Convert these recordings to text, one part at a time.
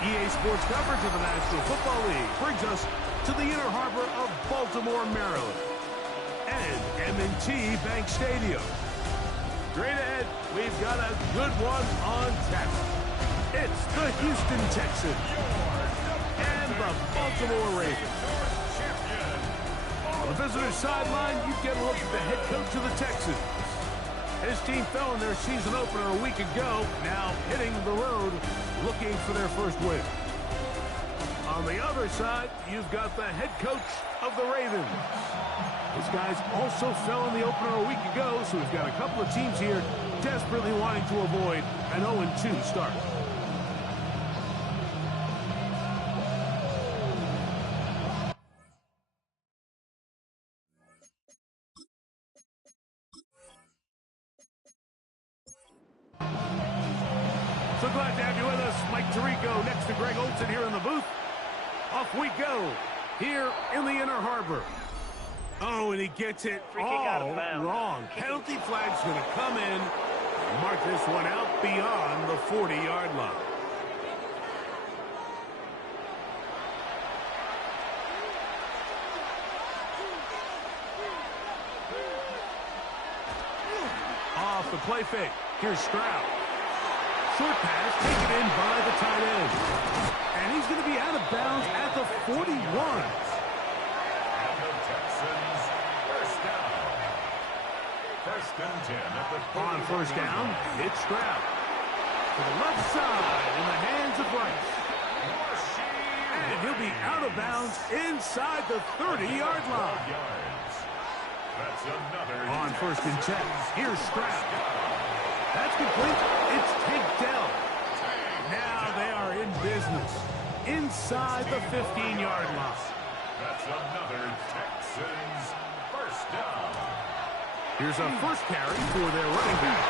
EA Sports coverage of the National Football League brings us to the inner harbor of Baltimore, Maryland, and M&T Bank Stadium. Straight ahead, we've got a good one on tap. It's the Houston Texans and the Baltimore Ravens. On the visitor's sideline, you get a look at the head coach of the Texans. His team fell in their season opener a week ago, now hitting the road, looking for their first win. On the other side, you've got the head coach of the Ravens. These guys also fell in the opener a week ago, so we've got a couple of teams here desperately wanting to avoid an 0-2 start. So glad to have you with us. Mike Tirico next to Greg Olson here in the booth. Off we go here in the inner harbor. Oh, and he gets it all wrong. Penalty flag's going to come in and mark this one out beyond the 40-yard line. Off the play fake. Here's Stroud. Short pass taken in by the tight end. And he's going to be out of bounds at the 41. On first down, it's Stroud. To the left side in the hands of Rice. And he'll be out of bounds inside the 30-yard line. On first and 10, here's Stroud. That's complete. It's Tank Dell. Now they are in business inside the 15-yard line. That's another Texans first down. Here's a first carry for their running back.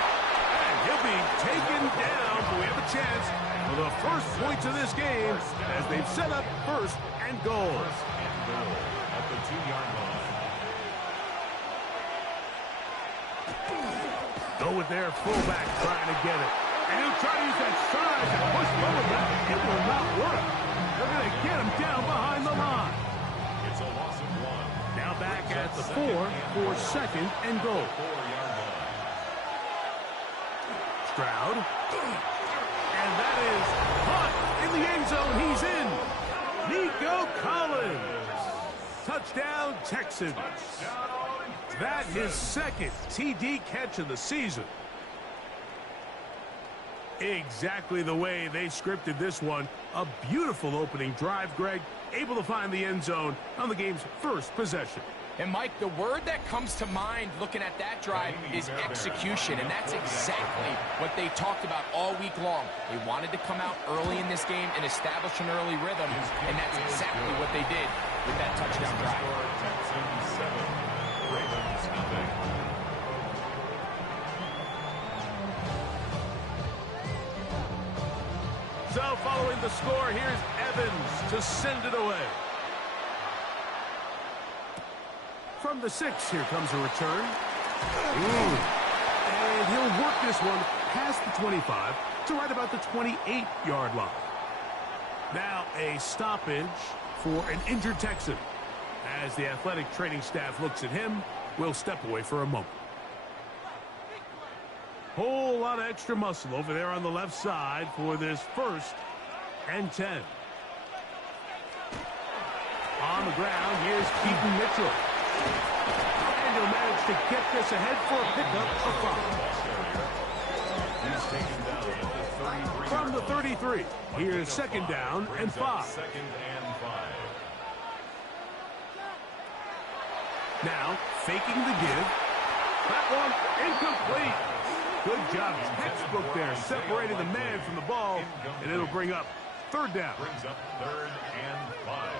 And he'll be taken down, but we have a chance for the first points of this game as they've set up first and goal. First and goal at the 2-yard line. Go with their fullback trying to get it. And he'll try to use that size and push forward, but it will not work. They're going to get him down behind the line. It's a loss of 1. Now back at the 4 for second and goal. 4-yard line. Stroud. And that is caught in the end zone. He's in. Nico Collins. Touchdown, Texans. That his second TD catch of the season. Exactly the way they scripted this one. A beautiful opening drive, Greg. Able to find the end zone on the game's first possession. And, Mike, the word that comes to mind looking at that drive is execution, and that's exactly what they talked about all week long. They wanted to come out early in this game and establish an early rhythm, and that's exactly what they did with that touchdown drive. Texans 7, Ravens nothing. So following the score, here's Evans to send it away. From the 6, here comes a return. And he'll work this one past the 25 to right about the 28-yard line. Now a stoppage for an injured Texan. As the athletic training staff looks at him, we'll step away for a moment. Whole lot of extra muscle over there on the left side for this 1st and 10. On the ground, here's Keaton Mitchell. And he'll manage to get this ahead for a pickup of 5. From the 33, here's 2nd down and 5. Now, faking the give. That one incomplete. Good job, textbook there, separating the man from the ball, and it'll bring up 3rd down. Brings up 3rd and 5.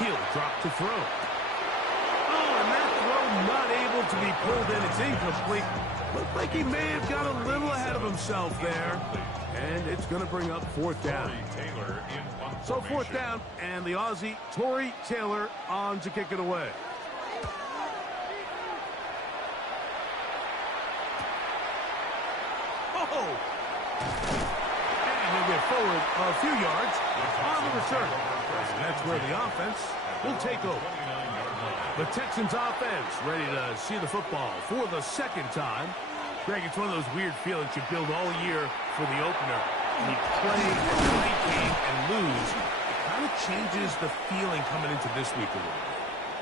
He'll drop to throw. Oh, and that throw not able to be pulled in. It's incomplete. Looked like he may have got a little ahead of himself there. And it's going to bring up 4th down. So 4th down, and the Aussie, Tory Taylor, on to kick it away. Oh! And he'll get forward a few yards on the return. And that's where the offense will take over. The Texans offense ready to see the football for the 2nd time. Greg, it's one of those weird feelings you build all year for the opener. And you play a tight game and lose. It kind of changes the feeling coming into this week a little bit.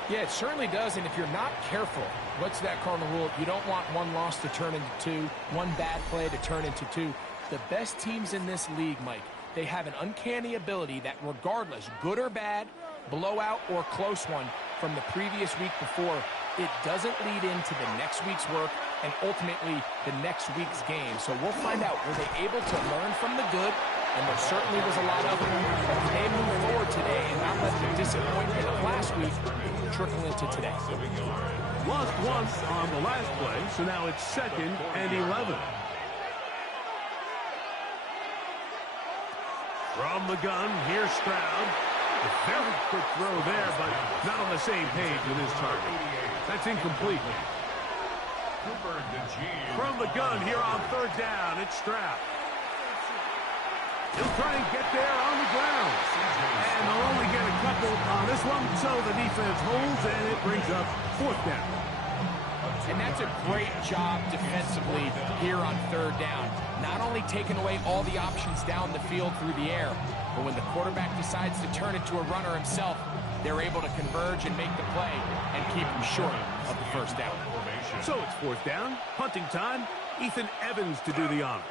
Yeah, it certainly does, and if you're not careful, what's that cardinal rule? You don't want one loss to turn into 2, one bad play to turn into 2. The best teams in this league, Mike, they have an uncanny ability that regardless, good or bad, blowout or close one from the previous week before, it doesn't lead into the next week's work and ultimately the next week's game. So we'll find out, were they able to learn from the good? And there certainly was a lot of them. Can they move forward today and not let the disappointment of last week trickle into today? Lost once on the last play, so now it's 2nd and 11. From the gun, here's Stroud. A very quick throw there, but not on the same page with his target. That's incomplete. From the gun here on 3rd down, it's Stroud. He'll try and get there on the ground. And they'll only get a couple on this one, so the defense holds, and it brings up 4th down. And that's a great job defensively here on 3rd down. Not only taking away all the options down the field through the air, but when the quarterback decides to turn into a runner himself, they're able to converge and make the play and keep him short of the 1st down. So it's 4th down, punting time. Ethan Evans to do the honor.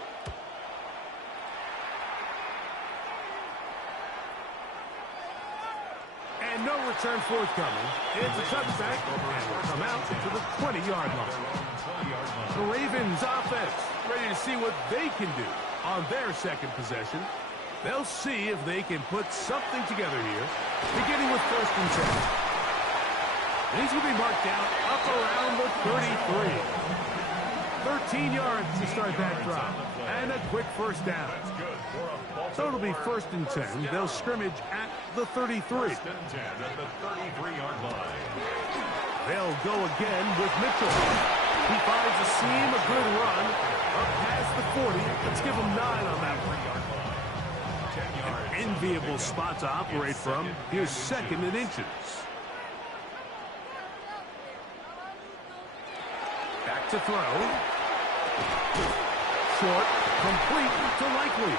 And no return forthcoming. It's a touchback, and will come out to the 20-yard line. The Ravens offense ready to see what they can do on their 2nd possession. They'll see if they can put something together here, beginning with 1st and 10. And he's going to be marked down up around the 33. 13 yards to start that drive, and a quick 1st down. So it'll be 1st and 10. They'll scrimmage at the 33. 1st and 10 at the 33-yard line. They'll go again with Mitchell. He finds a seam, a good run, up past the 40. Let's give him 9 on that one. An enviable spot to operate from. Here's 2nd and inches. Back to throw. Short, complete to Likely.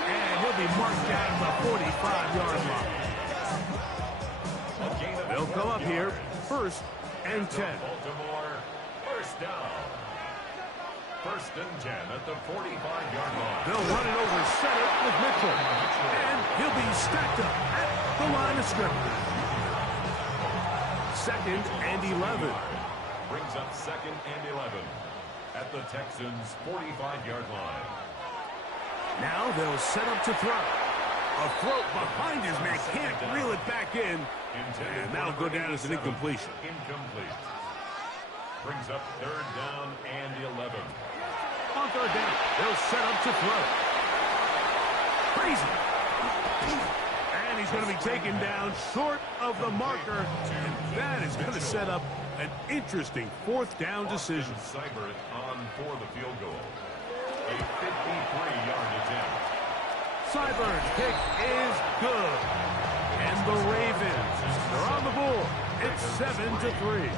And he'll be marked down the 45-yard line. They'll come up here, 1st and 10. Baltimore, 1st down. 1st and 10 at the 45-yard line. They'll run it over center with Mitchell. And he'll be stacked up at the line of scrimmage. 2nd and 11. Brings up 2nd and 11 at the Texans' 45-yard line. Now they'll set up to throw. A throw behind his man, can't reel it back in. And that'll go down as an incompletion. Incomplete. Brings up 3rd down and 11. set up to throw. Crazy. And he's going to be taken down short of the marker. And that is going to set up an interesting fourth down decision. Seibert on for the field goal. A 53-yard attempt. Seibert's kick is good. And the Ravens are on the board. It's 7-3.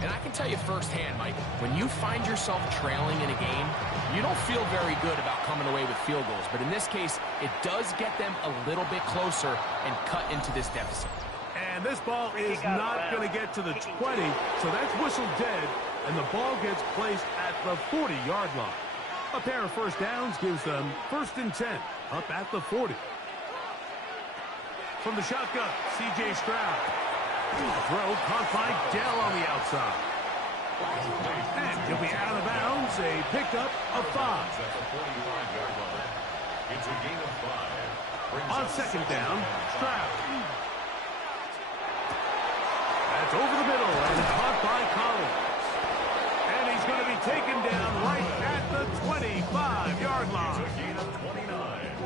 And I can tell you firsthand, Mike, when you find yourself trailing in a game, you don't feel very good about coming away with field goals. But in this case, it does get them a little bit closer and cut into this deficit. And this ball is not going to get to the 20, so that's whistled dead, and the ball gets placed at the 40-yard line. A pair of first downs gives them 1st and 10, up at the 40. From the shotgun, C.J. Stroud. Throw caught by Dell on the outside. And he'll be out of bounds, a pickup of 5. At the 45-yard line. It's a gain of 5. On second down, Stroud. That's over the middle and caught by Collins. And he's going to be taken down right at the 25-yard line. It's a gain of 29.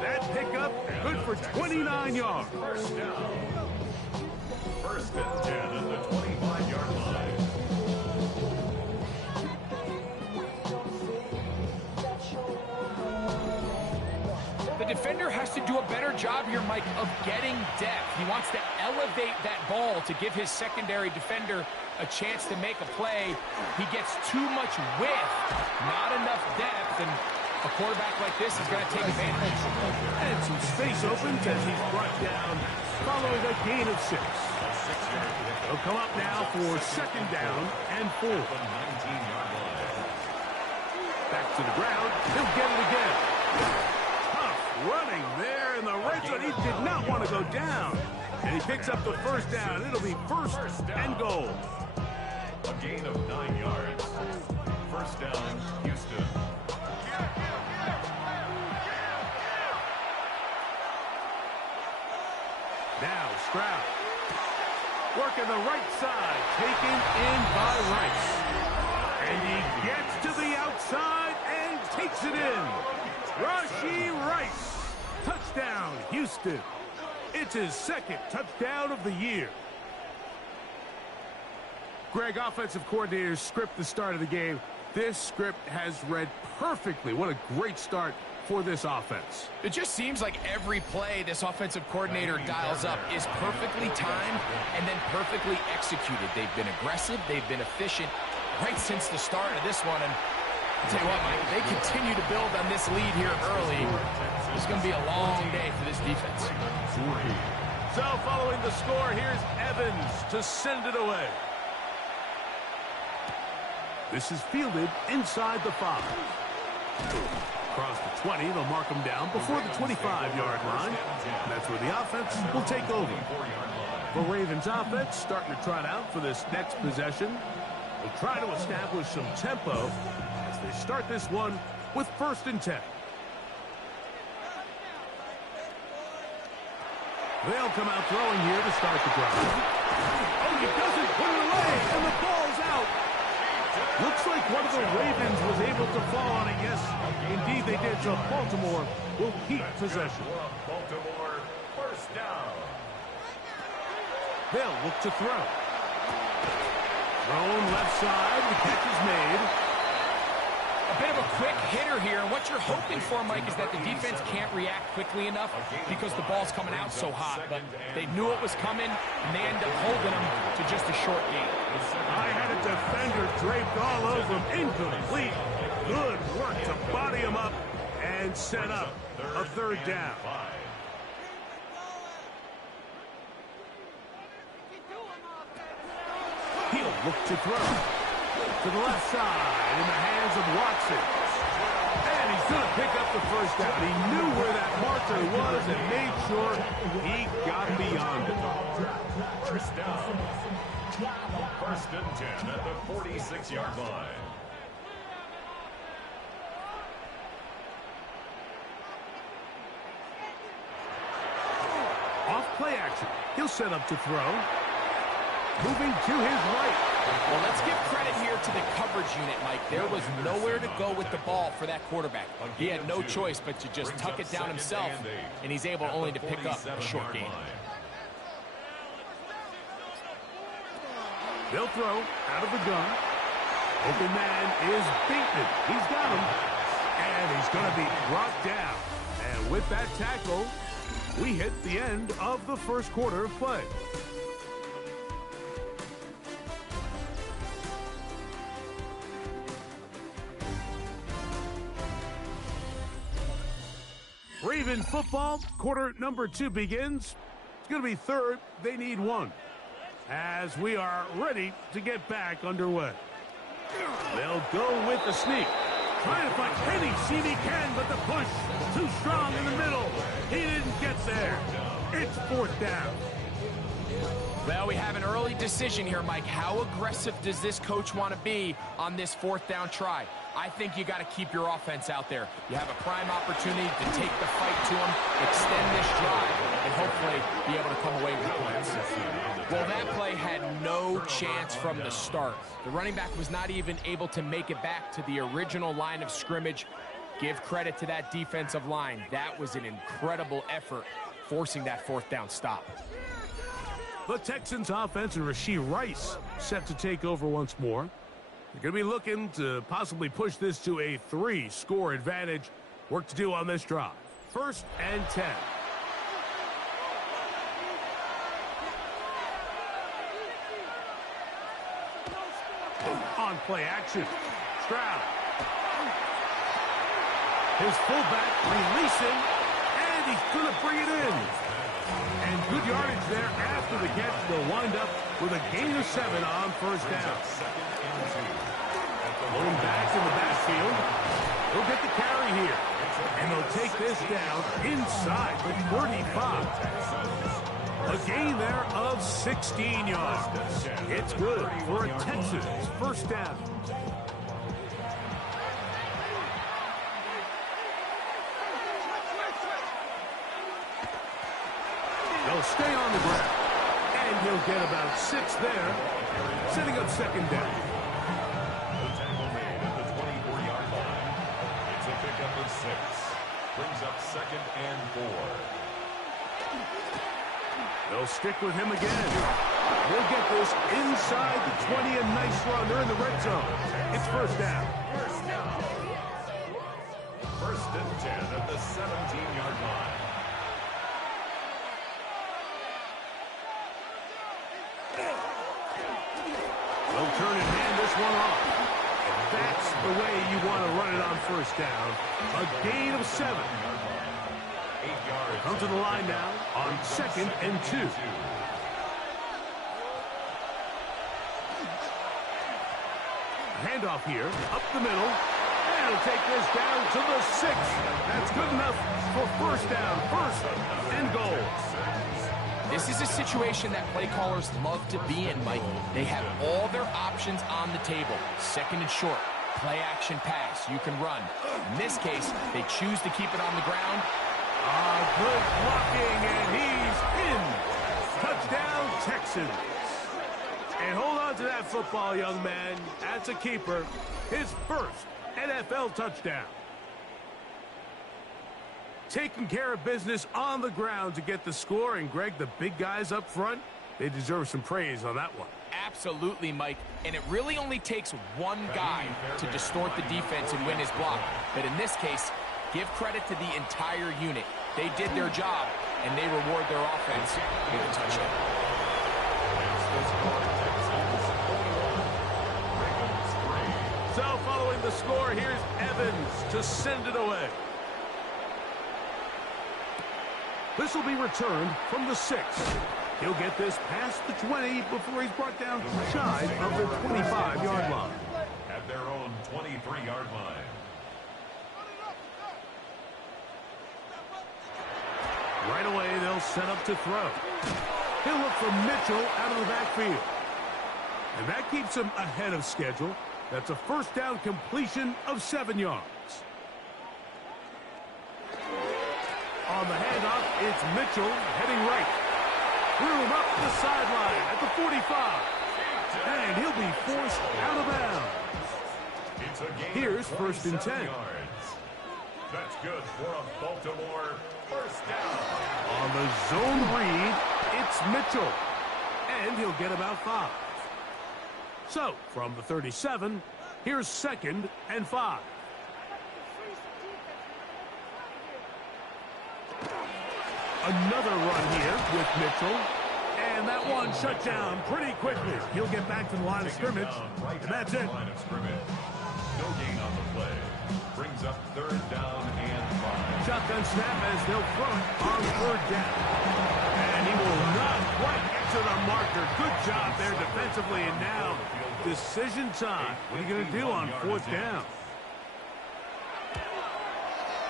That pickup good for 29 yards. First down. 1st and 10 at the 25-yard line. The defender has to do a better job here, Mike, of getting depth. He wants to elevate that ball to give his secondary defender a chance to make a play. He gets too much width, not enough depth, and a quarterback like this is going to take advantage. And some space opens as he's brought down following a gain of 6. He'll come up now for second down and 4. Back to the ground. He'll get it again. Tough running there in the red zone. He did not want to go down. And he picks up the first down. It'll be 1st and goal. A gain of 9 yards. First down, Houston. Now Stroud. Working the right side. Taken in by Rice. And he gets to the outside and takes it in. Rashee Rice. Touchdown, Houston. It's his 2nd touchdown of the year. Greg, offensive coordinator's script the start of the game. This script has read perfectly. What a great start for this offense. It just seems like every play this offensive coordinator dials up is perfectly timed and then perfectly executed. They've been aggressive. They've been efficient right since the start of this one. And I'll tell you what, Mike, they continue to build on this lead here early. It's going to be a long day for this defense. So following the score, here's Evans to send it away. This is fielded inside the 5. Across the 20, they'll mark him down before the 25-yard line. That's where the offense will take over. The Ravens offense starting to trot out for this next possession. They'll try to establish some tempo as they start this one with 1st and 10. They'll come out throwing here to start the drive. Oh, he doesn't put it away, and the ball's out. Looks like one of the Ravens was able to fall on it. Yes, indeed they did. So Baltimore will keep possession. Baltimore, first down. They'll look to throw. Thrown left side. The catch is made. A bit of a quick hitter here, and what you're hoping for, Mike, is that the defense can't react quickly enough because the ball's coming out so hot. But they knew it was coming, and they end up holding them to just a short gain. I had a defender draped all over him. Incomplete. Good work to body him up and set up a 3rd down. He'll look to throw. To the left side in the hands of Watson. And he's going to pick up the first down. He knew where that marker was and made sure he got beyond it. First down. 1st and 10 at the 46-yard line. Off play action. He'll set up to throw. moving to his right. Well, let's give credit here to the coverage unit, Mike. There was nowhere to go with the ball for that quarterback. He had no choice but to just tuck it down himself, and he's able only to pick up a short gain. They'll throw out of the gun. Open man is beaten. He's got him. And he's going to be brought down. And with that tackle, we hit the end of the first quarter of play. Raven football, quarter number 2 begins. It's going to be third. They need 1. As we are ready to get back underway. They'll go with the sneak. Trying to find any seam he can, but the push too strong in the middle. He didn't get there. It's 4th down. Well, we have an early decision here, Mike. How aggressive does this coach want to be on this 4th down try? I think you got to keep your offense out there. You have a prime opportunity to take the fight to them, extend this drive, and hopefully be able to come away with points. Well, that play had no chance from the start. The running back was not even able to make it back to the original line of scrimmage. Give credit to that defensive line. That was an incredible effort, forcing that 4th down stop. The Texans offense and Rashee Rice set to take over once more. They're going to be looking to possibly push this to a 3-score advantage. Work to do on this drive. 1st and 10. On play action. Stroud. His fullback releasing, and he's going to bring it in. And good yardage there after the catch. They'll wind up with a gain of 7 on 1st down. Going back in the backfield. He'll get the carry here. And they'll take this down inside the 35. A gain there of 16 yards. It's good for a Texans 1st down. They'll stay on the ground. And he'll get about 6 there, setting up 2nd down. The tackle made at the 24-yard line. It's a pickup of 6. Brings up 2nd and 4. They'll stick with him again. They'll get this inside the 20, a nice run. They're in the red zone. It's 1st down. 1st and 10 at the 17-yard line. They'll turn and hand this one off. And that's the way you want to run it on 1st down. A gain of 7. 8 yards. Come to the line now on 2nd and 2. Handoff here, up the middle. And he'll take this down to the 6. That's good enough for 1st down. 1st and goal. This is a situation that play callers love to be in, Mike. They have all their options on the table. 2nd and short, play action pass, you can run. In this case, they choose to keep it on the ground. Good blocking, and he's in. Touchdown, Texans. And hold on to that football, young man. That's a keeper. His 1st NFL touchdown. Taking care of business on the ground to get the score. And, Greg, the big guys up front, they deserve some praise on that one. Absolutely, Mike. And it really only takes one guy to distort the defense and win his block. But in this case, give credit to the entire unit. They did their job, and they reward their offense with a touchdown. So following the score, here's Evans to send it away. This will be returned from the 6. He'll get this past the 20 before he's brought down shy of the 25-yard line. At their own 23-yard line. Right away, they'll set up to throw. He'll look for Mitchell out of the backfield. And that keeps him ahead of schedule. That's a 1st down completion of 7 yards. On the handoff, it's Mitchell heading right. Threw him up the sideline at the 45. And he'll be forced out of bounds. Here's 1st and 10. That's good for a Baltimore first down. On the zone read, it's Mitchell. And he'll get about 5. So, from the 37, here's 2nd and 5. Another run here with Mitchell. And that one shut down pretty quickly. He'll get back to the line of scrimmage, and that's it. No gain on the play. Brings up 3rd down and 5. Shotgun snap as they'll throw it on 3rd down. And he will not quite get to the marker. Good job there defensively, and now decision time. What are you going to do on 4th down?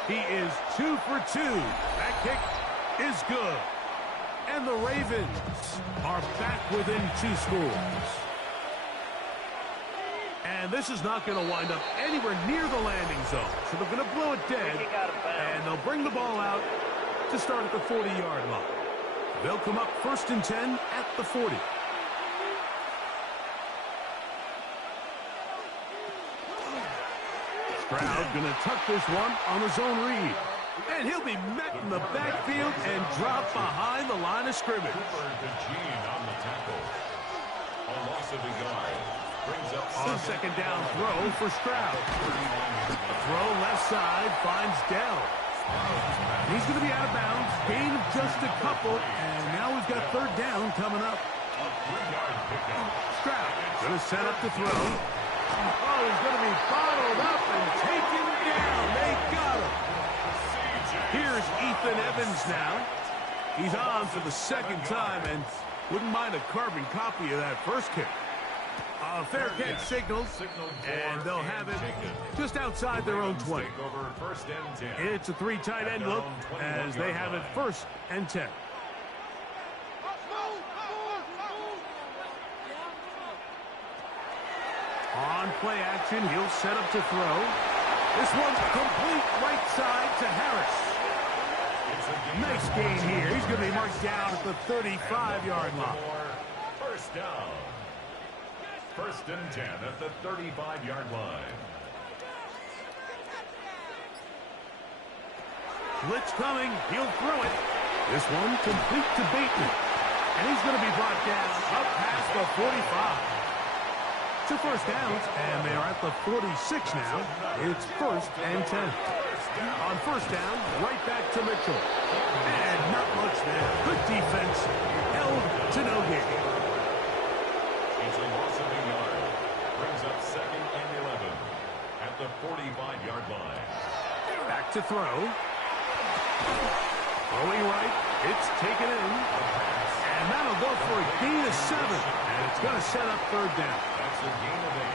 He is 2 for 2. That kick is good. And the Ravens are back within 2 scores. And this is not going to wind up anywhere near the landing zone. So they're going to blow it dead. And they'll bring the ball out to start at the 40-yard line. They'll come up 1st and 10 at the 40. Stroud going to tuck this one on the zone read. And he'll be met in the backfield and dropped behind the line of scrimmage. On the tackle. A loss of a yard. Brings up on 2nd down throw for Stroud. A throw left side finds Dell. He's going to be out of bounds. Gain of just a couple. And now we've got 3rd down coming up. A 3-yard pickup. Stroud going to set up to throw. Oh, he's going to be bottled up and taken down. They got him. Here's Ethan Evans now. He's on for the 2nd time and wouldn't mind a carbon copy of that first kick. Fair catch signals, and they'll have it just outside their own 20. It's a 3 tight end look as they have it 1st and 10. On play action, he'll set up to throw. This one complete right side to Harris. Nice gain here. He's going to be marked down at the 35-yard line. First down. 1st and 10 at the 35-yard line. Blitz coming. He'll throw it. This one complete to Bateman. And he's going to be brought down up past the 45. 2 first downs, and they are at the 46 now. It's 1st and 10. On 1st down, right back to Mitchell. And not much there. Good defense. Held to no gain. It's a loss of a yard. Brings up 2nd and 11 at the 45-yard line. Back to throw. Throwing right. It's taken in. And that'll go for a gain of 7. And it's going to set up 3rd down. That's a gain of 8.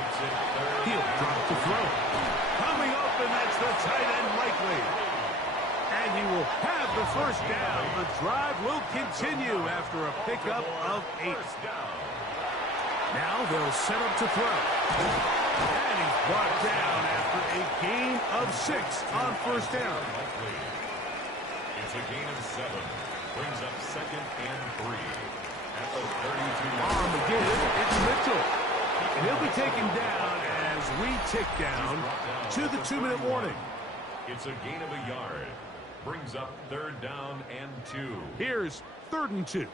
Makes it 3rd. He'll drop to throw. Coming up, and that's the tight end likely. And he will have the 1st down. The drive will continue after a pickup of 8. Now they'll set up to throw. And he's brought down after a gain of 6 on 1st down. It's a gain of 7. Brings up 2nd and 3 at the 32. On the give, it's Mitchell. And he'll be taken down as we tick down to the 2-minute warning. It's a gain of a yard. Brings up 3rd down and 2. Here's 3rd and 2.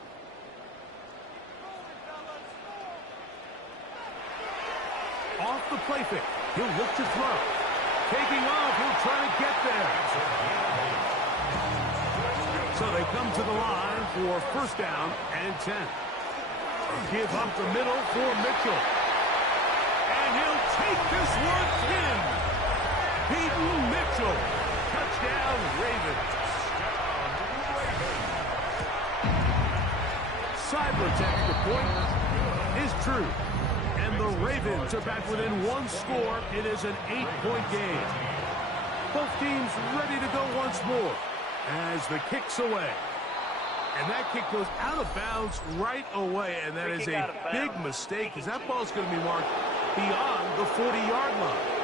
Off the play fake. He'll look to throw. Taking off. He'll try to get there. So they come to the line for 1st down and 10. Give up the middle for Mitchell. And he'll take this one in. Peyton Mitchell. Touchdown, Ravens. Cyber's extra point is true. And the Ravens are back within 1 score. It is an 8-point game. Both teams ready to go once more as the kick's away. And that kick goes out of bounds right away. And that is a big mistake because that ball's going to be marked beyond the 40-yard line.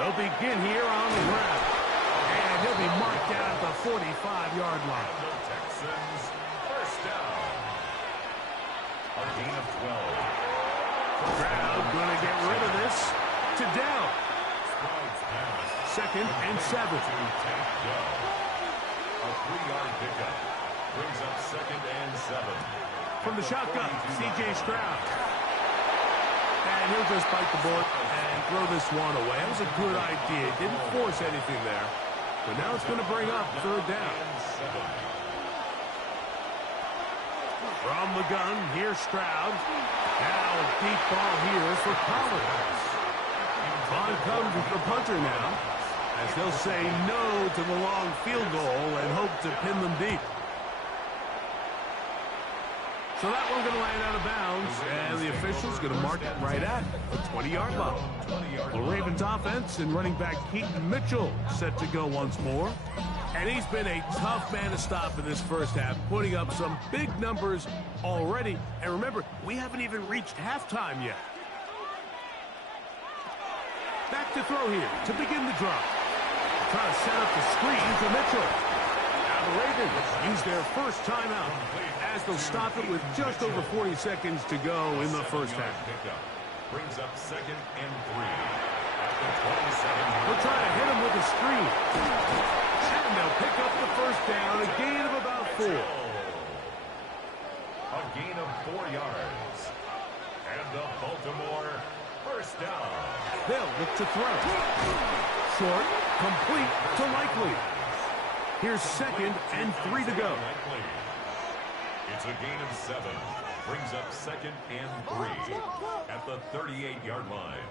They'll begin here on the ground. And he'll be marked down at the 45-yard line. The Texans first down. A gain of 12. Stroud going to get rid of this to Dell. Second and 7. A 3-yard pickup. Brings up second and 7. From the shotgun, C.J. Stroud. And he'll just bite the bullet and throw this one away. That was a good idea. Didn't force anything there. But now it's going to bring up third down. From the gun, here's Stroud. Now a deep ball here for Collins. On comes the punter now, as they'll say no to the long field goal and hope to pin them deep. So that one's going to land out of bounds, and the official's going to mark it right at the 20-yard line. The Ravens offense and running back Keaton Mitchell set to go once more. And he's been a tough man to stop in this first half, putting up some big numbers already. And remember, we haven't even reached halftime yet. Back to throw here to begin the drive. Trying to set up the screen to Mitchell. Now the Ravens use their first timeout as they'll stop it with just over 40 seconds to go in the first half. Brings up second and 3. At the 27. They'll try to hit him with a screen. And they'll pick up the first down, a gain of about 4. A gain of 4 yards. And the Baltimore first down. They'll look to throw. Short, complete to Likely. Here's second and 3 to go. It's a gain of 7. Brings up second and 3 at the 38-yard line.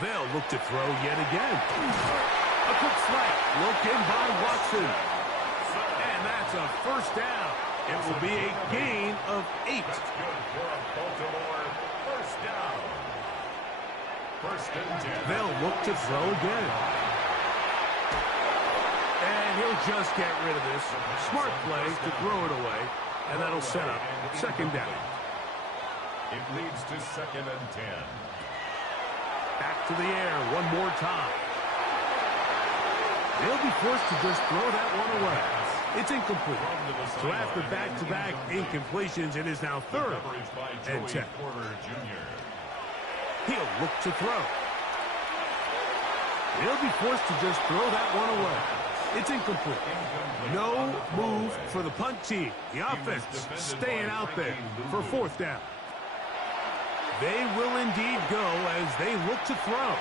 They'll look to throw yet again. A quick slant. Look in by Watson. And that's a first down. It will be a gain of 8. That's good for a Baltimore first down. First and 10. They'll look to throw again. And he'll just get rid of this. Smart play to throw it away. And that'll set up second down. It leads to second and 10. Back to the air one more time. They'll be forced to just throw that one away. It's incomplete. So after back-to-back incompletions, it is now third and 10. He'll look to throw. They'll be forced to just throw that one away. It's incomplete. No move for the punt team. The offense staying out there for fourth down. They will indeed go as they look to throw.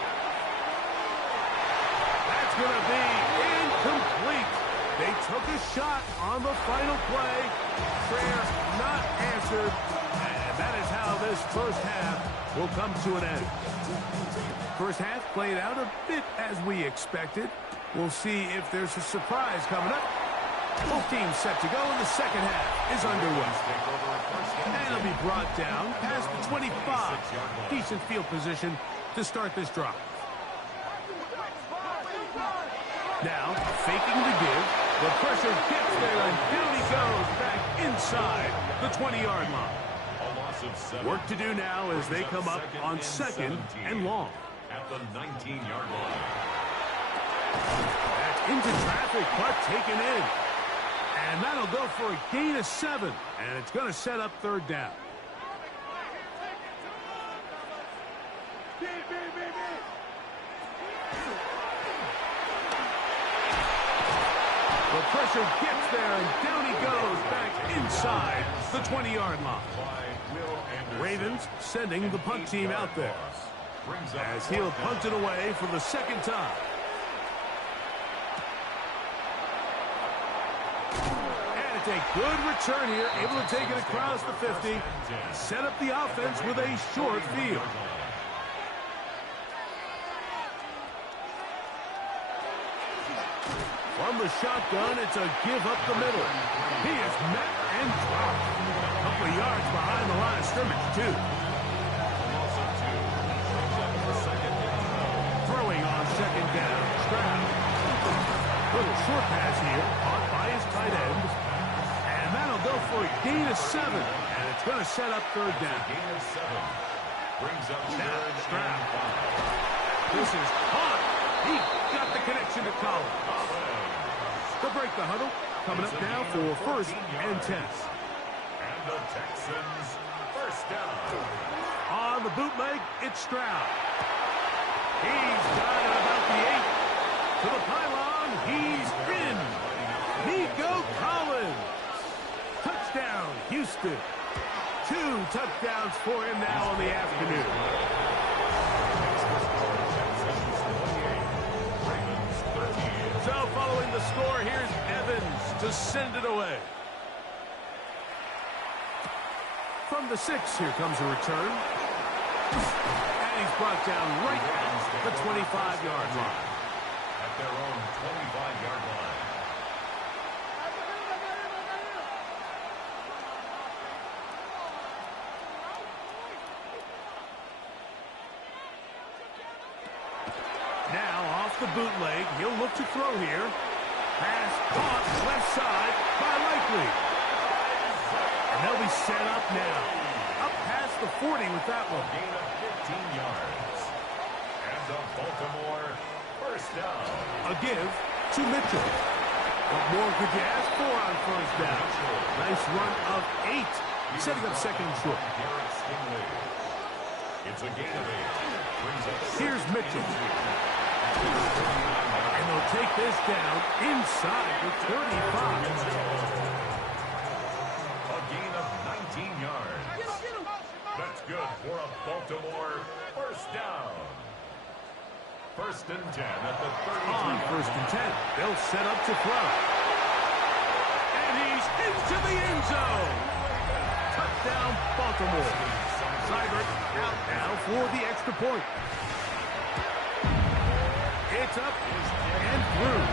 That's going to be incomplete. They took a shot on the final play. Prayer not answered. And that is how this first half will come to an end. First half played out a bit as we expected. We'll see if there's a surprise coming up. Both teams set to go, and the second half is underway. And it'll be brought down past the 25. Decent field position to start this drive. Now, faking the give. The pressure gets there, and down he goes back inside the 20-yard line. Work to do now as they come up on second and long. At the 19-yard line. That's into traffic, but taken in. And that'll go for a gain of 7. And it's going to set up third down. The pressure gets there, and down he goes back inside the 20-yard line. Ravens sending the punt team out there as he'll punt it away for the second time. And it's a good return here, able to take it across the 50, set up the offense with a short field. From the shotgun, it's a give up the middle. He is met and dropped. A couple of yards behind the line of scrimmage, too. Throwing on second down, Stroud. Little short pass here, caught by his tight end. And that'll go for a gain of 7. And it's going to set up third down. Brings up Now, third Stroud. and 5. This is hot. He got the connection to Collins. They'll break the huddle. Coming up now for first and 10. And the Texans first down. On the bootleg, it's Stroud. He's got it about the 8. To the pylon, he's in. Nico Collins. Touchdown, Houston. 2 touchdowns for him now in the afternoon. So following the score, here's Evans to send it away. From the 6, here comes a return. And he's brought down right at the 25-yard line. At their own 25-yard line. Now off the bootleg, he'll look to throw here. Pass caught left side by Likely. And they'll be set up now. Up past the 40 with that one. Gain of 15 yards. And the Baltimore first down. A give to Mitchell. What more could you ask for on first down? Nice run of 8. Setting up second and short. It's a gain of 8. Here's Mitchell. And they'll take this down inside the 35. A gain of 19 yards. That's good for a Baltimore first down. First and 10 at the 33. On first and 10, they'll set up to throw. And he's into the end zone. Touchdown, Baltimore. Seibert out now for the extra point. It's up and through.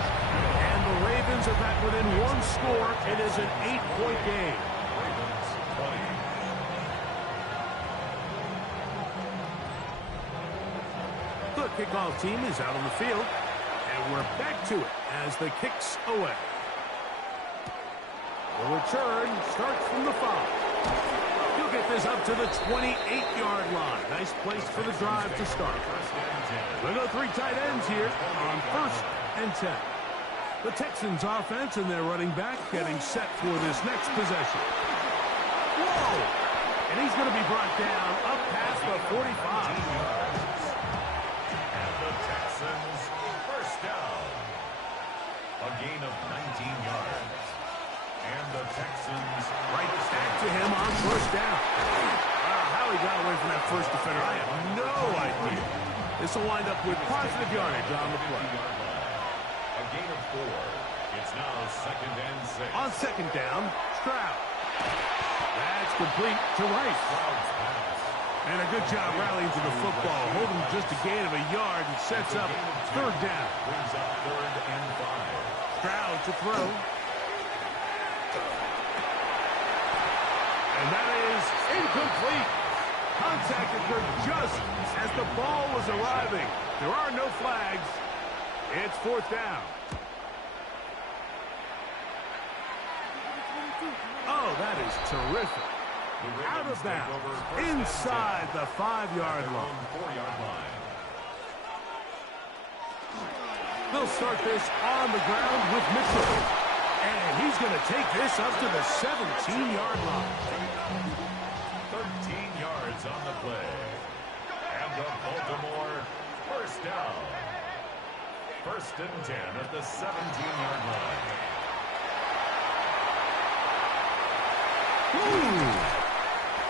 And the Ravens are back within 1 score. It is an 8-point game. Ravens 20. The kickoff team is out on the field. And we're back to it as the kick's away. The return starts from the 5. He'll get this up to the 28-yard line. Nice place for the drive to start. We'll go 3 tight ends here on first and 10. The Texans offense and their running back getting set for this next possession. Whoa! And he's going to be brought down up past the 45. And the Texans first down. A gain of 19 yards. And the Texans Right back to him on first down. Wow, how he got away from that first defender, I have no idea. This will wind up with positive yardage on the play. a gain of 4. It's now second and 6. On second down, Stroud. That's complete to Rice. And a good job rallying to the football, holding just a gain of a yard and sets up third down. Brings up third and 5. Stroud to throw. And that is incomplete. Contact occurred just as the ball was arriving. There are no flags. It's fourth down. Oh, that is terrific. Out of bounds, inside the 5-yard line. 4-yard line. They'll start this on the ground with Mitchell. And he's going to take this up to the 17-yard line. 13 yards on the play. And the Baltimore first down. First and 10 at the 17-yard line.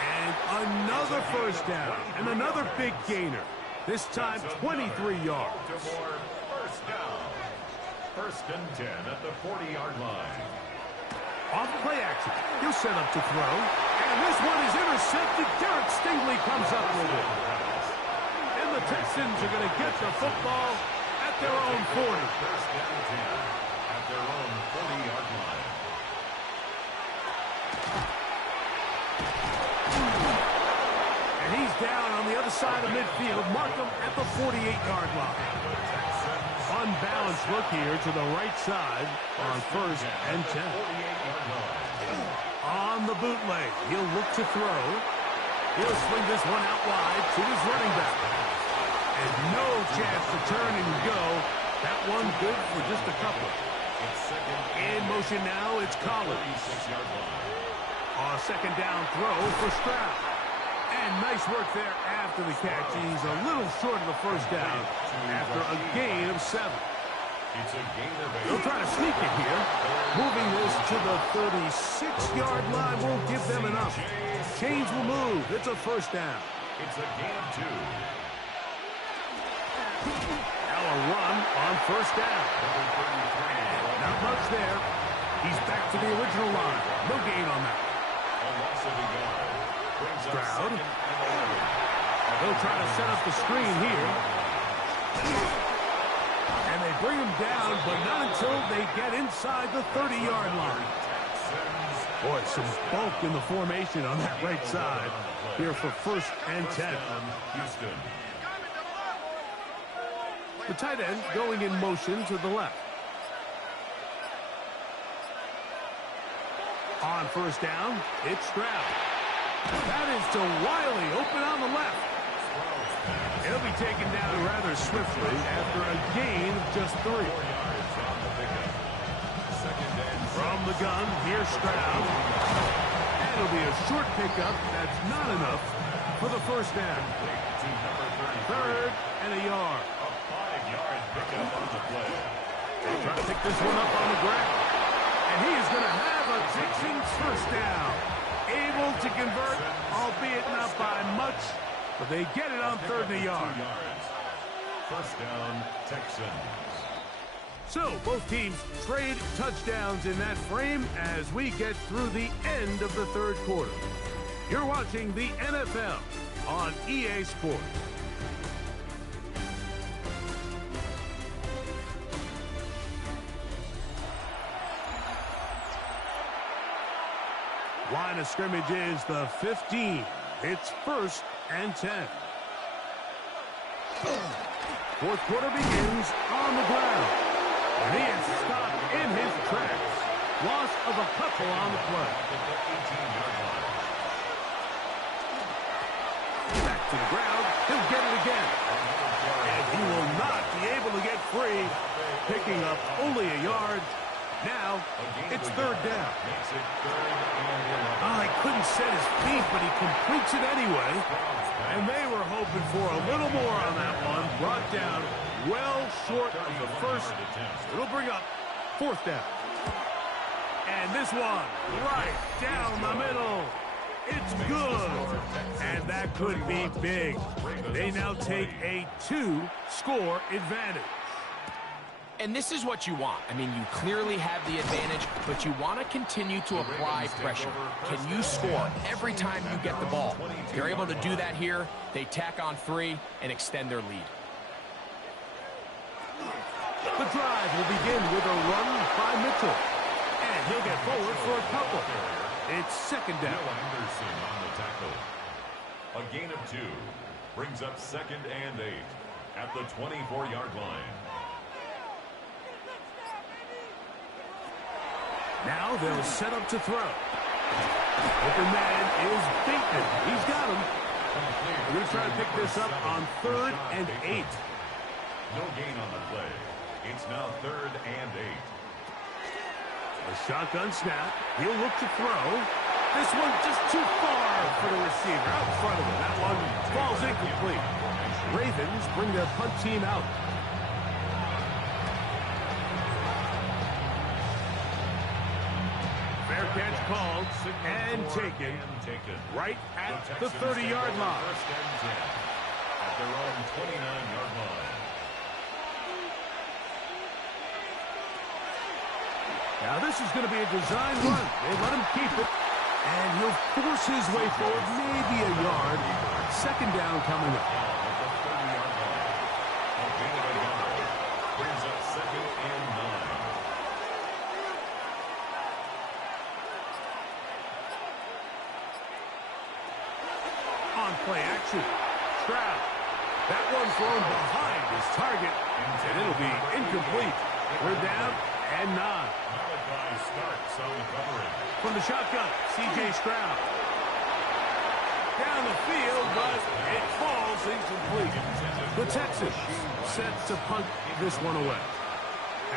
And another first down. And another big gainer. This time 23 yards. Baltimore first down. First and 10 at the 40-yard line. Off play action. He'll set up to throw. And this one is intercepted. Derek Stingley comes up with it. And the Texans are going to get the football at their own 40. First and 10 at their own 40-yard line. And he's down on the other side of midfield. Mark him at the 48-yard line. Unbalanced look here to the right side on first and 10. 48-yard line. On the bootleg, he'll look to throw. He'll swing this one out wide to his running back. And no chance to turn and go. That one good for just a couple. In motion now, it's Collins. On second down throw for Stroud. And nice work there after the catch. He's a little short of the first down after a gain of 7. They'll try to sneak it here. Moving this to the 36-yard line won't give them enough. Chains will move. It's a first down. It's a gain of 2. Now a run on first down. Not much there. He's back to the original line. No gain on that. Stroud. They'll try to set up the screen here. And they bring him down, but not until they get inside the 30-yard line. Boy, some bulk in the formation on that right side here for first and 10. Houston. The tight end going in motion to the left. On first down, it's Stroud. That is to Wiley, open on the left. He'll be taken down rather swiftly after a gain of just 3. From the gun, here's Stroud. And it'll be a short pickup. That's not enough for the first down. 3rd and a yard. A 5-yard pickup on the play. They'll try to pick this one up on the ground. And he is going to have a Texans first down. Able to convert, albeit not by much, but they get it on 3rd and a yard. First down, Texans. So, both teams trade touchdowns in that frame as we get through the end of the 3rd quarter. You're watching the NFL on EA Sports. Line of scrimmage is the 15. It's 1st and 10. 4th quarter begins on the ground. And he is stopped in his tracks. Loss of a couple on the play. Back to the ground. He'll get it again. And he will not be able to get free. Picking up only a yard. Now, it's 3rd down. He couldn't set his feet, but he completes it anyway. And they were hoping for a little more on that one. Brought down well short of the first. It'll bring up 4th down. And this one, right down the middle. It's good. And that could be big. They now take a 2-score advantage. And this is what you want. I mean, you clearly have the advantage, but you want to continue to apply pressure. Can you score every time you get the ball? They're able to do that here. They tack on 3 and extend their lead. The drive will begin with a run by Mitchell. And he'll get forward for a couple. It's 2nd down. Anderson on the tackle. A gain of 2 brings up 2nd and 8 at the 24-yard line. Now they'll set up to throw. Open man is Bateman. He's got him. We're going to try to pick this up on 3rd and 8. No gain on the play. It's now 3rd and 8. A shotgun snap. He'll look to throw. This one just too far for the receiver. Out in front of him. That one falls incomplete. Ravens bring their punt team out. Fair catch called and taken right at the 30-yard line. First and 10 at their own 29-yard line. Now this is going to be a design run. They let him keep it, and he'll force his way forward, maybe a yard. 2nd down coming up. Brings up 2nd and 9. On play action. Stroud. That one thrown behind his target, and it'll be incomplete. We're down and 9. Starts on the coverage. From the shotgun, C.J. Stroud. down the field, but it falls incomplete. The Texans set to punt this one away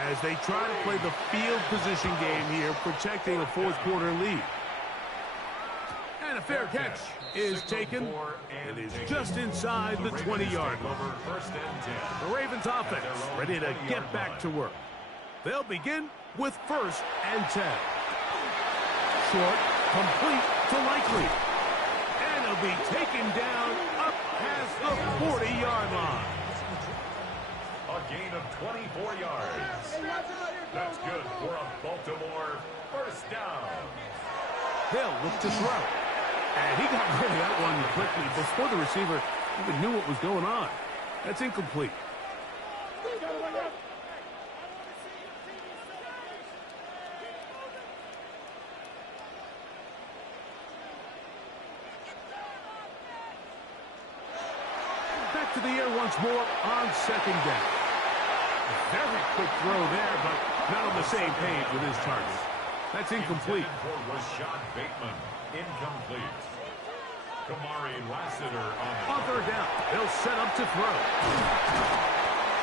as they try to play the field position game here, protecting a fourth-quarter lead. And a fair catch is taken. It is just inside the 20-yard line. The Ravens offense ready to get back to work. They'll begin with 1st and 10. Short, complete to Likely. And he'll be taken down up past the 40-yard line. A gain of 24 yards. That's good for a Baltimore first down. They'll look to throw. And he got rid of that one quickly before the receiver even knew what was going on. That's incomplete. Back to the air once more on 2nd down. A very quick throw there, but not on the same page with his target. That's incomplete. For Rashad Bateman, incomplete. Kamari Lassiter on 3rd down. They'll set up to throw.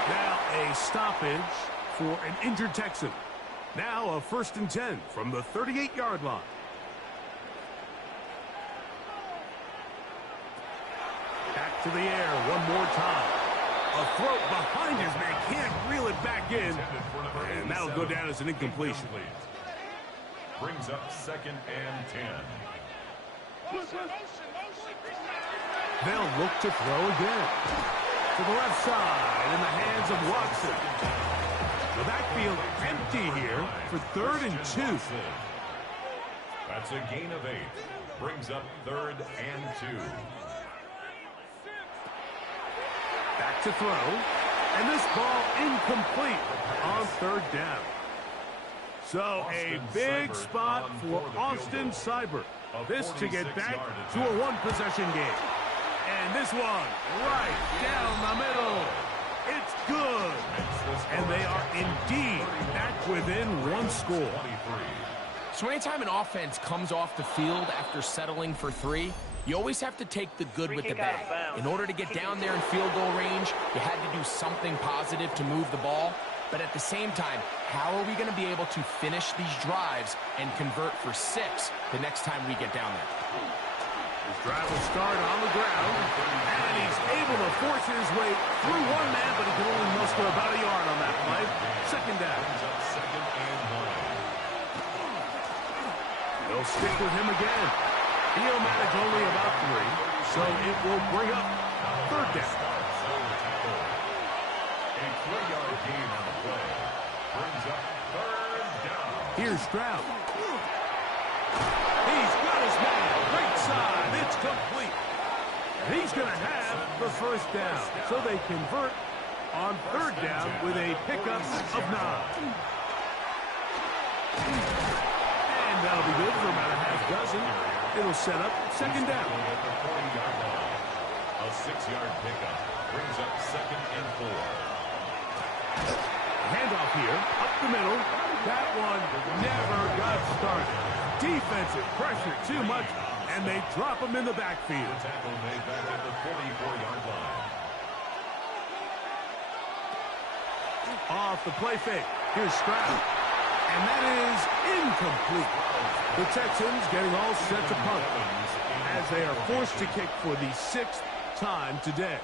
Now a stoppage for an injured Texan. Now a 1st and 10 from the 38-yard line. Back to the air one more time. A throw behind his man. Can't reel it back in. And that'll go down as an incompletion. Brings up 2nd and 10. They'll look to throw again. To the left side in the hands of Watson. The backfield empty here for 3rd and 2. That's a gain of 8. Brings up 3rd and 2. Back to throw. And this ball incomplete on 3rd down. So a big spot for Austin Seibert. This to get back to a one-possession game. And this one right down the middle. It's good. And they are indeed back within one score. So anytime an offense comes off the field after settling for 3, you always have to take the good with the bad. In order to get down there in field goal range, you had to do something positive to move the ball. But at the same time, how are we going to be able to finish these drives and convert for 6 the next time we get down there? His drive will start on the ground, and he's able to force his way through one man, but he can only muster about a yard on that play. 2nd down. They'll stick with him again. He'll manage only about 3, so it will bring up 3rd down. A 3-yard gain on the play. Brings up 3rd down. Here's Stroud. He's got his man. Right side. It's complete. And he's going to have the 1st down. So they convert on 3rd down with a pickup of 9. And that'll be good for about a half dozen. It'll set up 2nd down. At the 40-yard line. A 6-yard pickup. Brings up 2nd and 4. Handoff here, up the middle. That one never got started. Defensive pressure too much, and they drop him in the backfield. The tackle made back at the 44-yard line. Off the play fake. Here's Stroud. And that is incomplete. The Texans getting all set to punt as they are forced to kick for the 6th time today.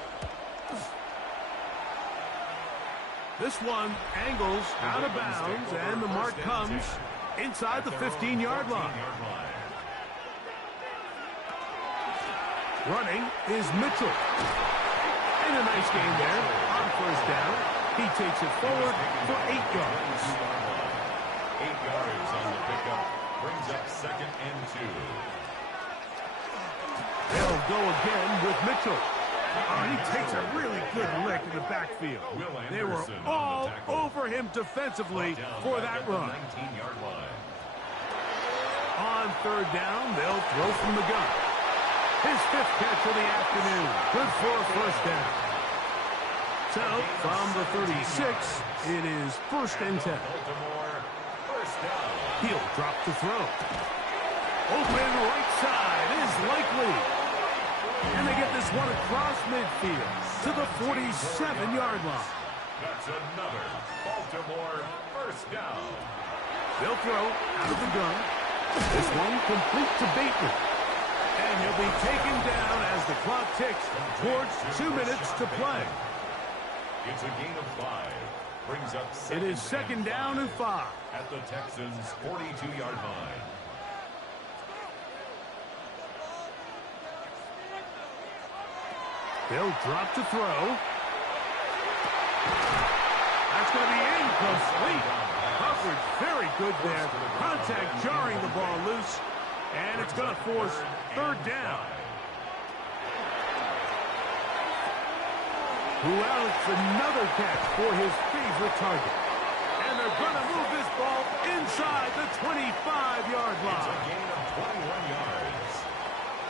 This one angles out of bounds, and the mark comes inside the 15-yard line. Running is Mitchell. And a nice game there on 1st down. He takes it forward for 8 yards. 8 yards on the pickup. Brings up 2nd and 2. They'll go again with Mitchell. Oh, he takes a really good lick in the backfield. They were all over him defensively for that run. 19-yard line. On 3rd down, they'll throw from the gun. His 5th catch of the afternoon. Good for a 1st down. So, from the 36, it is 1st and 10. Baltimore, 1st down. He'll drop to throw. Open right side is Likely. And they get this one across midfield to the 47-yard line. That's another Baltimore first down. They'll throw out of the gun. This one complete to Bateman. And he'll be taken down as the clock ticks towards 2 minutes to play. It's a gain of 5. Brings up it is second down and 5. At the Texans' 42-yard line. They'll drop to throw. That's going to be incomplete. Coverage very good there. Contact jarring the ball loose. And it's going to force third down. Who else? Another catch for his favorite target. And they're going to move this ball inside the 25-yard line. It's a gain of 21 yards.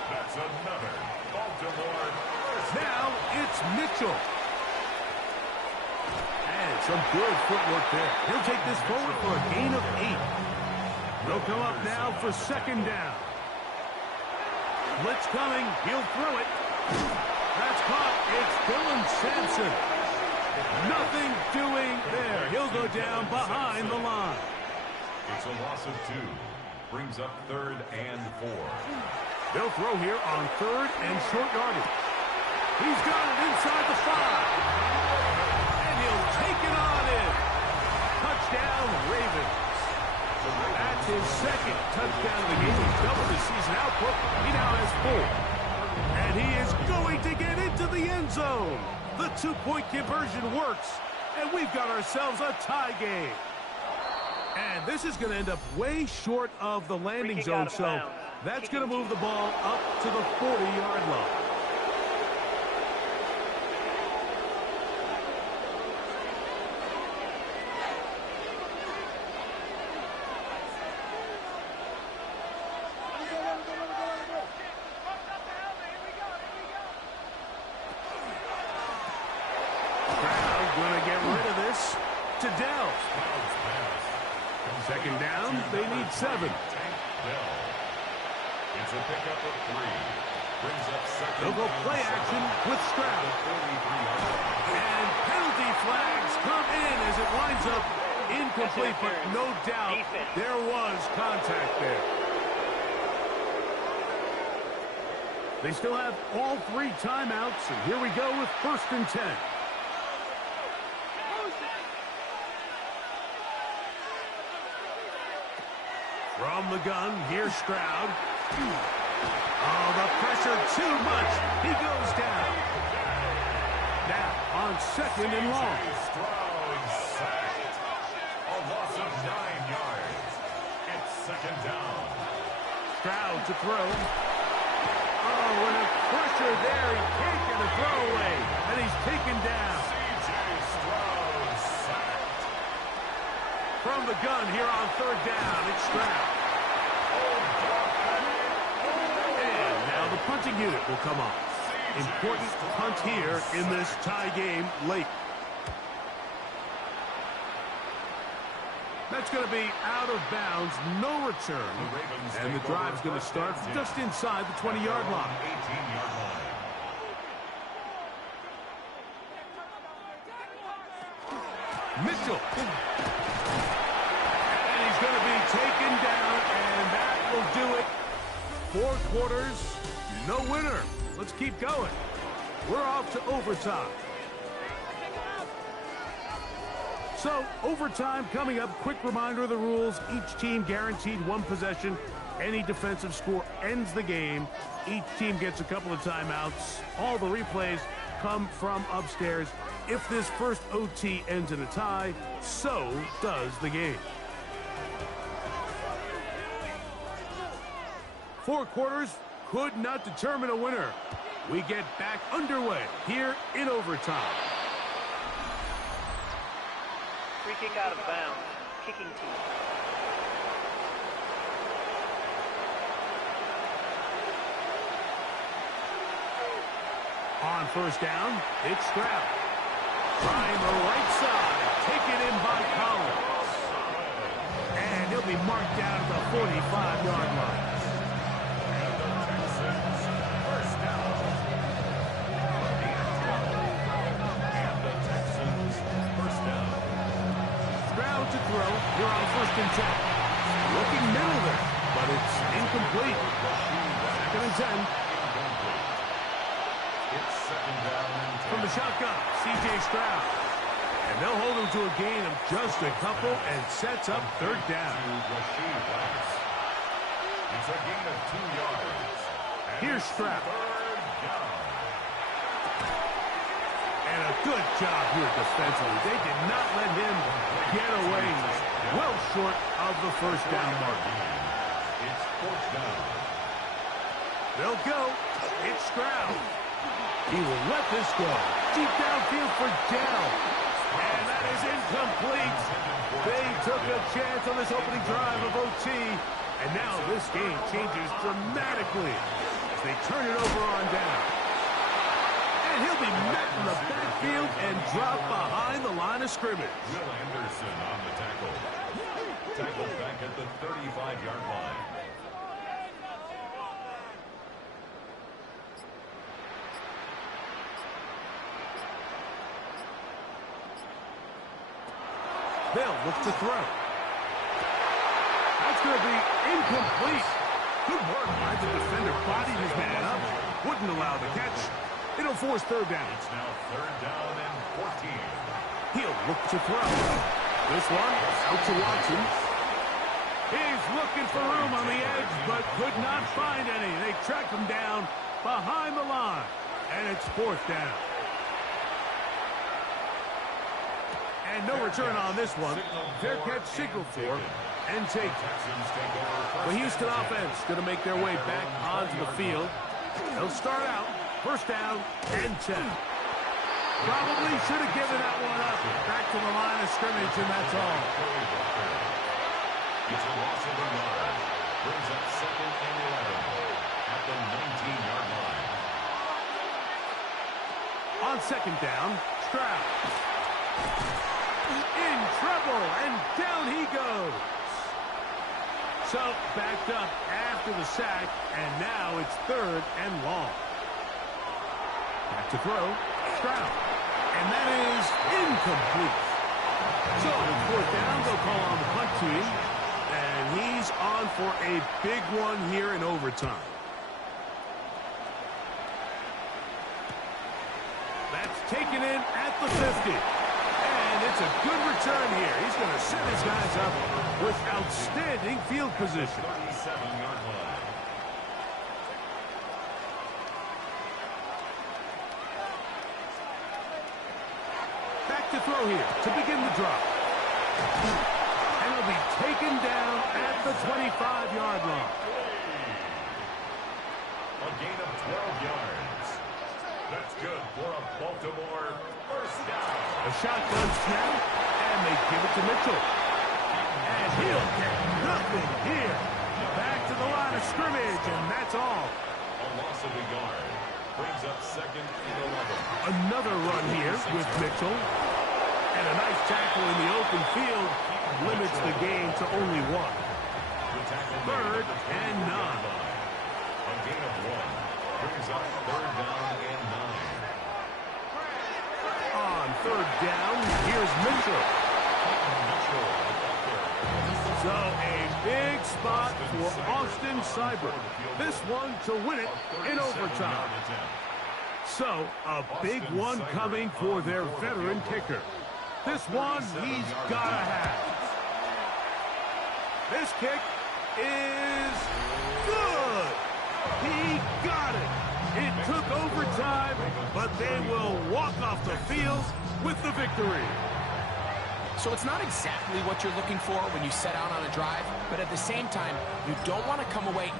That's another Baltimore first down. Now it's Mitchell. And some good footwork there. He'll take this forward for a gain of 8. They'll come up now for second down. Blitz coming. He'll throw it. That's caught. It's Dylan Sampson. Nothing doing there. He'll go down behind the line. It's a loss of 2. Brings up third and 4. They'll throw here on third and short yardage. He's got it inside the 5. And he'll take it on in. Touchdown, Ravens. That's his second touchdown of the game. He's doubled his season output. He now has 4. And he is going to get into the end zone. The 2-point conversion works. And we've got ourselves a tie game. And this is going to end up way short of the landing zone. So that's going to move the ball up to the 40-yard line. Second down, they need 7. It's a pickup of 3. Brings up second. They'll go play action with Stroud. And penalty flags come in as it winds up incomplete, but no doubt there was contact there. They still have all 3 timeouts, and here we go with first and 10. From the gun, here's Stroud. Oh, the pressure too much. He goes down. Now, on second and long. Stroud sacked. A loss of 9 yards. It's second down. Stroud to throw. Oh, and a pressure there. He can't get a throwaway. And he's taken down. C.J. Stroud sacked. From the gun here on third down, it's Stroud. And now the punting unit will come on. Important punt here in this tie game late. That's going to be out of bounds, no return. And the drive's going to start just inside the 20-yard line. 18-yard line. Mitchell. And he's going to be taken down, and that will do it. 4 quarters, no winner. Let's keep going. We're off to overtime. So, overtime coming up. Quick reminder of the rules. Each team guaranteed 1 possession. Any defensive score ends the game. Each team gets a couple of timeouts. All the replays come from upstairs. If this first OT ends in a tie, so does the game. 4 quarters could not determine a winner. We get back underway here in overtime. Free kick out of bounds. Kicking team. On first down, it's Stroud. Trying the right side. Taken in by Collins. And he'll be marked down at the 45-yard line. And the Texans first down. here on 1st and 10. Looking middle there, but it's incomplete. 2nd and 10. It's 2nd down and 10. From the shotgun, C.J. Stroud. And they'll hold him to a gain of just a couple and sets up 3rd down. It's a gain of 2 yards. Here's Stroud. 3rd down. And a good job here defensively. They did not let him get away. Well short of the 1st down mark. It's 4th down. They'll go. It's Stroud. He will let this go. Deep downfield for Dell. And that is incomplete. They took a chance on this opening drive of OT. And now this game changes dramatically as they turn it over on down. And he'll be met in the backfield and dropped behind the line of scrimmage. Will Anderson on the tackle. Tackled back at the 35-yard line. They'll look to throw. That's going to be incomplete. Good work by the defender. Bodied his man up. Wouldn't allow the catch. It'll force 3rd down. It's now 3rd down and 14. He'll look to throw. This one out to Watson. He's looking for room on the edge, but could not find any. They tracked him down behind the line. And it's 4th down. And no return on this one. Fair catch signaled for and taken. The Houston offense going to make their way back onto the field. They'll start out 1st down and 10. Probably should have given that one up. Back to the line of scrimmage, and that's all. It's a loss of 1 yard. Brings up 2nd and 11 at the 19-yard line. On 2nd down, Stroud. In trouble, and down he goes. So, backed up after the sack, and now it's 3rd and long. Back to throw, Stroud. And that is incomplete. So, 4th down, they'll call on the punt team. And he's on for a big one here in overtime. That's taken in at the 50. And it's a good return here. He's going to set his guys up with outstanding field position. 37-yard line. Back to throw here to begin the drop. And he'll be taken down at the 25-yard line. A gain of 12 yards. That's good for a Baltimore 1st down. A shotgun snap, and they give it to Mitchell. And he'll get nothing here. Back to the line of scrimmage, and that's all. A loss of 1 yard. Brings up 2nd and 11. Another run here with Mitchell. And a nice tackle in the open field limits the game to only 1. 3rd and 9. A gain of 1. Brings up 3rd down and 9. On 3rd down, here's Mitchell. So a big spot for Austin Seibert. This one to win it in overtime. So a big one coming for their veteran kicker. This one he's got to have. This kick is good. He got it. It took overtime, but they will walk off the field with the victory. So it's not exactly what you're looking for when you set out on a drive, but at the same time, you don't want to come away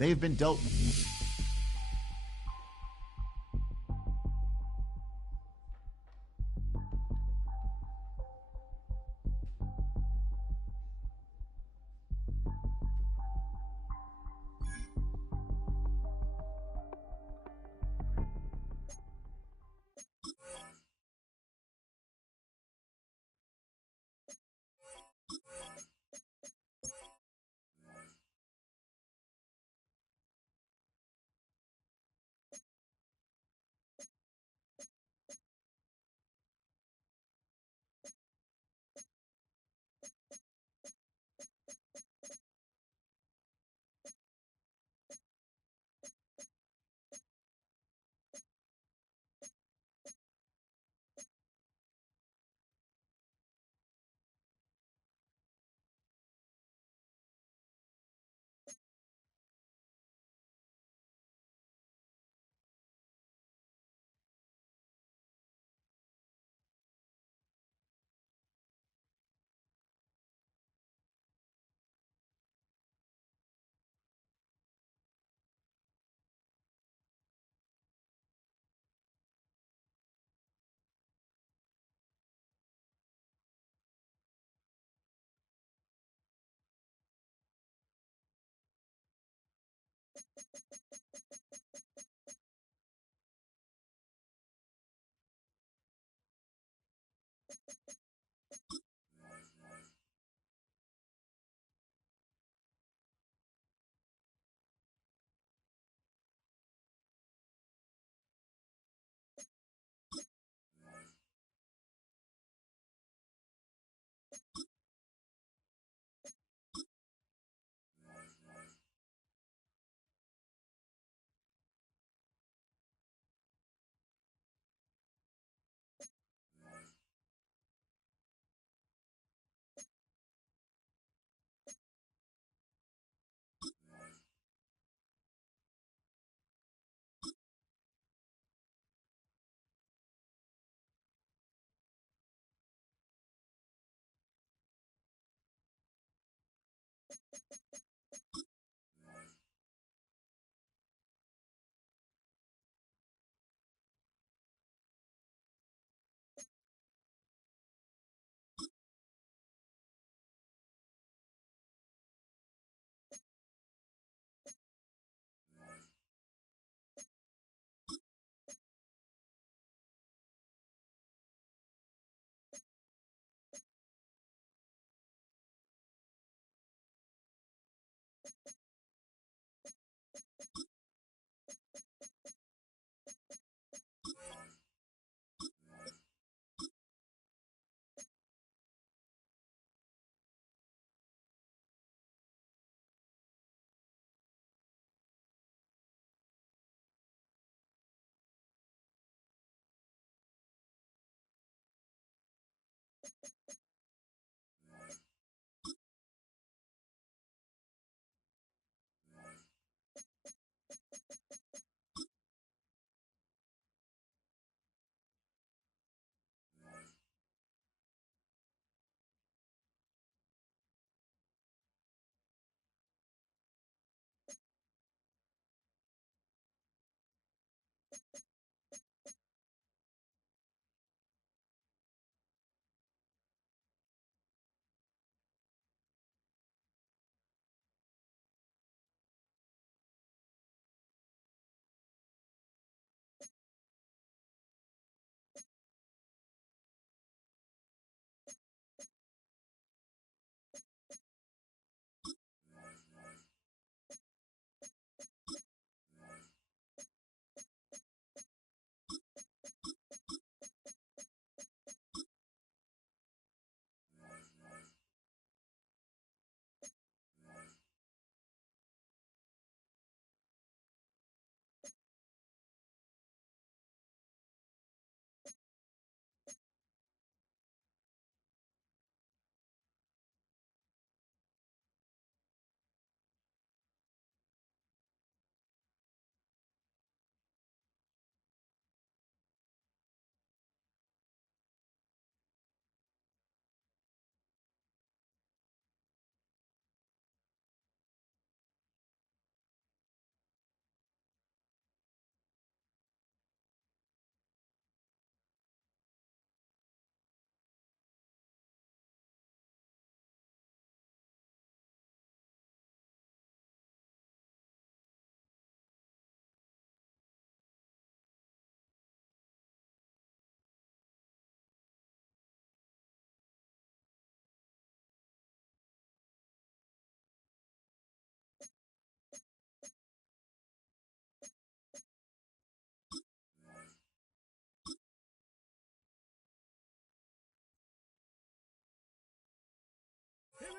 They have been dealt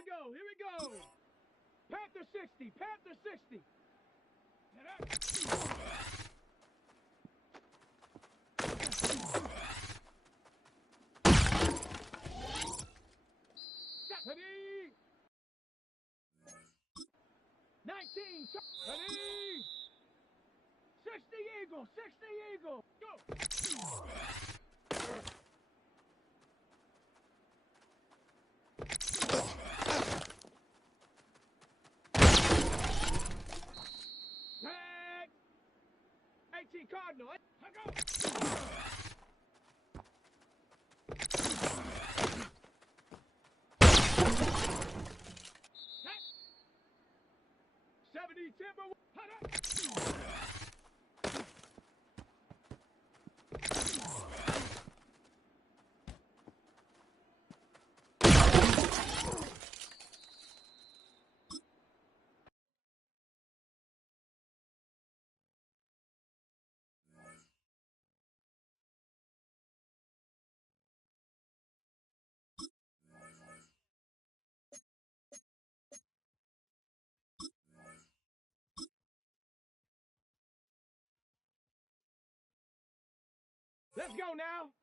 we go. Here we go. Panther 60. Panther 60. Ready. 19. Ready. 60 Eagle. 60 Eagle. Go. Tag. 18 Cardinal. Let go. 70 Timber. Hut up. 'Let's go now.